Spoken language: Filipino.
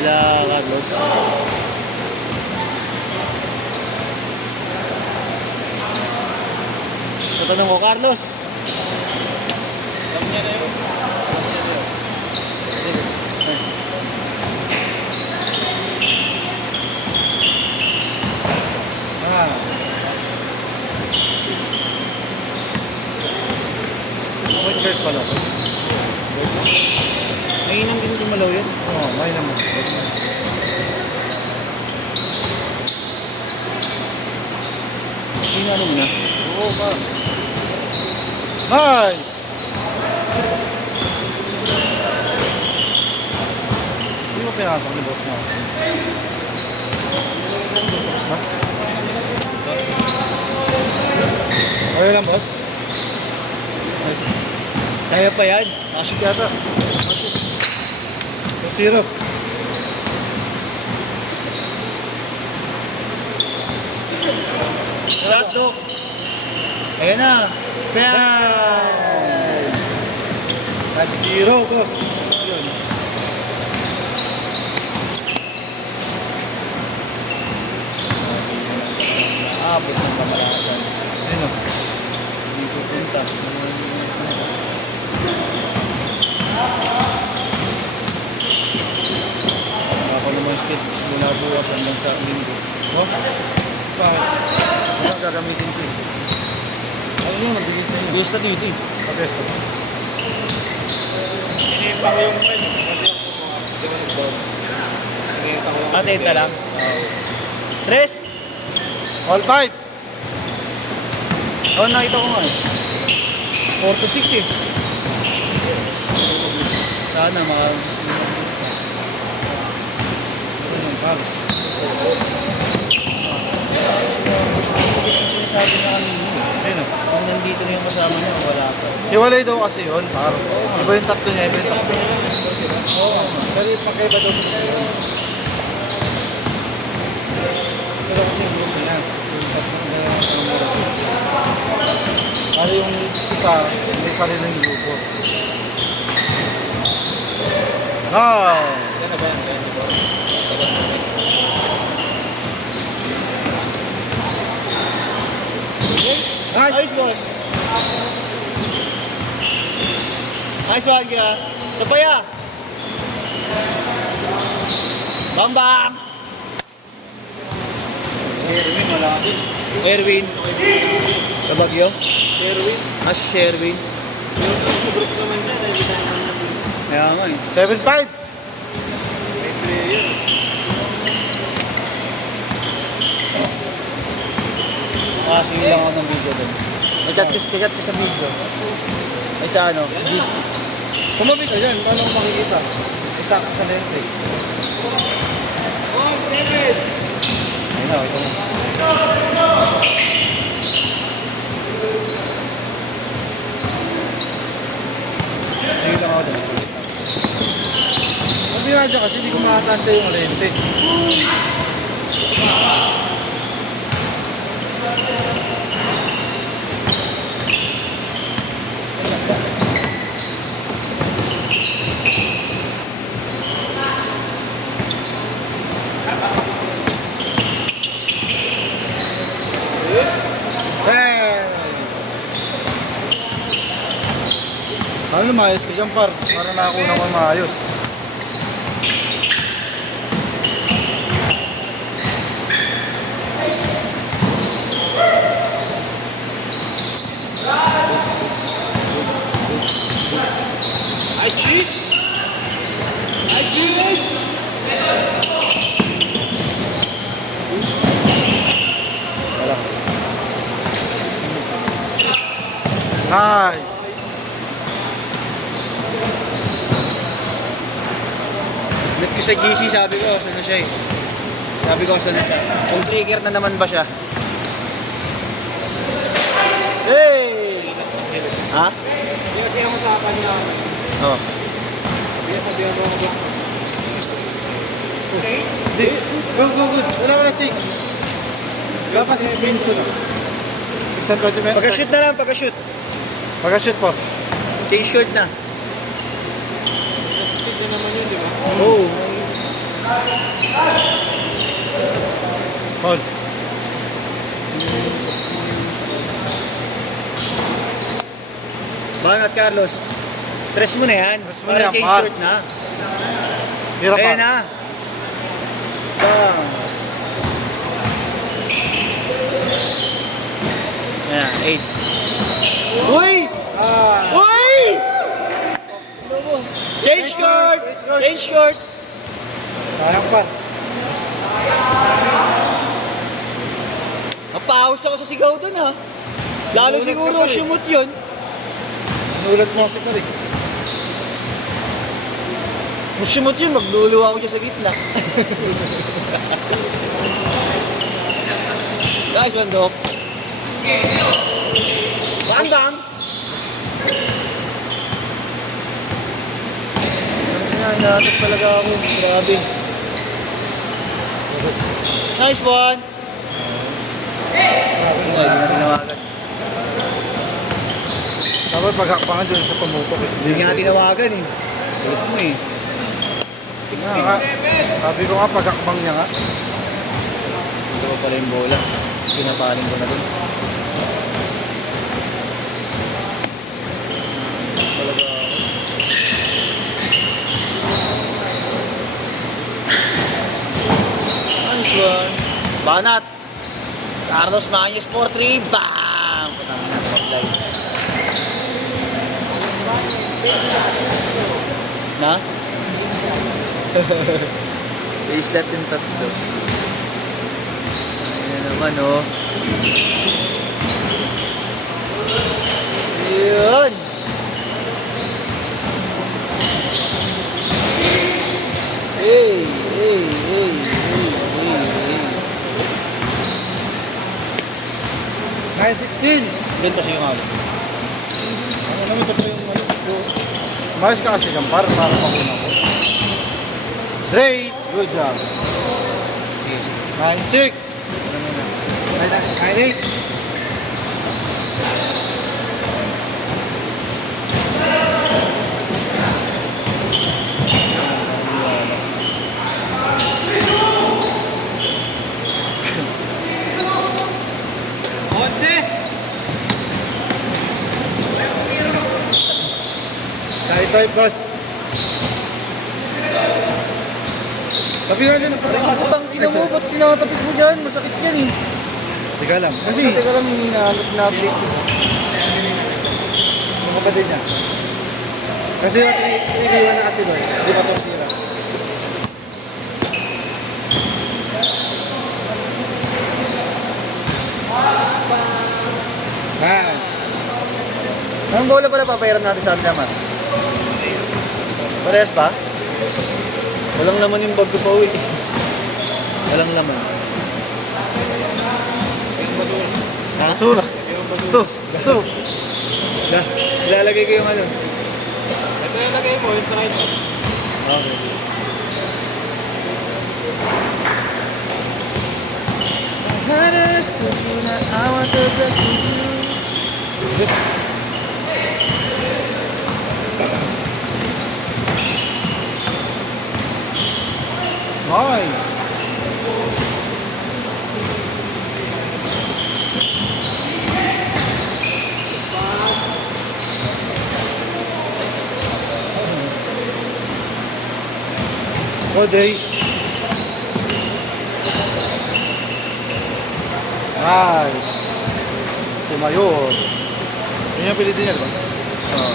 Sila Carlos. So, tanong ko, Carlos. Alam niya na yun. Point guard pala ko. Mainam din gumalaw yan. Oo, may naman. Hinano mo na. Oo, pa. Nice! Hindi mo pinasok ni Boss Max. Tapos na? Okay lang, boss? Kaya pa yan. Pasok yata. 2-0. Shot, ayan na. Bam! 5-0, boss. Yun. Abot ng pamalasan. Ayun o. Hindi pupunta. Ako naman skate mula bukas hanggang sa linggo. Oh? Bakit? Ano gagamitin ko eh? Ano yun, magbigay sa inyo. Besta dito eh. Pag-resto ko. Iniipa ko yung pen. Kasi ako di ba nag-board? Iniipa ko yung Atenta lang. Tres! All 5! Oh, nakita ko nga eh. 4 to 6 eh. Sana sinasabi na kanina. Sino? Kung nandito na yung kasama niya, wala pa. Hiwalay daw kasi yun, par. Iba yung tatlo niya, iba yung tatlo. Oo. Pero yung pagkaiba daw kasi yun. Pero kasi yung grupo niya, yung tatlo niya yung kamura. Para yung isa, may sariling grupo. Wow! Yan na ba yan? Yan na ba? Nice one. Nice one, kaya. Sapaya. Bang bang. Erwin, wala din. Erwin. Kabagyo. Erwin. Sherwin. Yung sa group naman siya, dahil tayo naman Kaya nga eh. 7-5! may player. Sige lang ako ng video doon. Kagat ka sa video. Ay sa ano? Kumabi ka dyan, paano ko makikita? Isa ka sa lente. Oh, David! Ayun na, ito mo. Sige lang ako doon. Sabi nga dyan kasi hindi ko makakanta yung lente. Sana lumayos ka dyan, par. Para nakakuha ko maayos. Ice cream! Ice cream! Wala. Nice! Net ko sa GC, sabi ko, saan na siya eh. Sabi ko, saan na siya. Kung trigger na naman ba siya? Hey! Ha? Hindi kasi ang usapan niya. Oh. Hindi sabihan ko ako. Hindi. Go, go, good. Wala ka na change. Wala pa 6 minutes na. 6 and 20 minutes. Pagka-shoot na lang, pagka-shoot. Pagka-shoot po. Change short na. Nasisig na naman yun, di ba? Oo. Carlos. Press mo na yan. Press mo na yan, Para par. short na. Hirap pa. Ayan na. Bang. Ayan, 8. Uy! Ah. Uy! Change short! Change short! Sayang pa. Napahaws ako sa sigaw dun ha. Lalo Nagulat siguro ka pa eh. shumot yun. Sinulat mo kasi pa rin. Kung shumot yun, magluluwa ako dyan sa gitna. Nice one, Doc. Bang, bang! Natok talaga ako. Grabe. Nice one! Hindi na tinawagan. Dapat maghakpangan doon sa pumutok eh. Hindi nga tinawagan eh. Ulit mo eh. Sabi ko nga, paghakbang niya nga. Ito pa pala yung bola. Pinapaling ko na dun. Talaga ako. Nice one. Banat. Carlos Mañez for 3. Bam! Patama na sa offline. Na? Base left yung tatlo. Ayan naman oh. Yun! Hey! Hey! Hey! Hey! 9-16. Ganito siya yung ako. Ano naman ito pa yung ano? Umayos ka kasi dyan para makuna ko. Dre, good job. 9-6. 9-8. Type boss. Tabi nga din. Putang ina mo, ba't tinatapis mo dyan? Masakit yan eh. Teka lang. Kasi, Teka lang, hinahanap na update. yung kapatid niya. Kasi iniiwan na kasi doon. Hindi pa itong tira. Saan? Anong bola pala papayaran natin sa Aldaman? Parehas pa? Walang laman yung bag ko pa uwi. Walang laman. Ha? Basura. Ito. Ilalagay ko yung ano. Ito yung lagay mo, yung try mo. Okay. I want the best of you. Nice. Audrey. Nice. Tumayor. Yun yung pilitin niya, diba? Oh.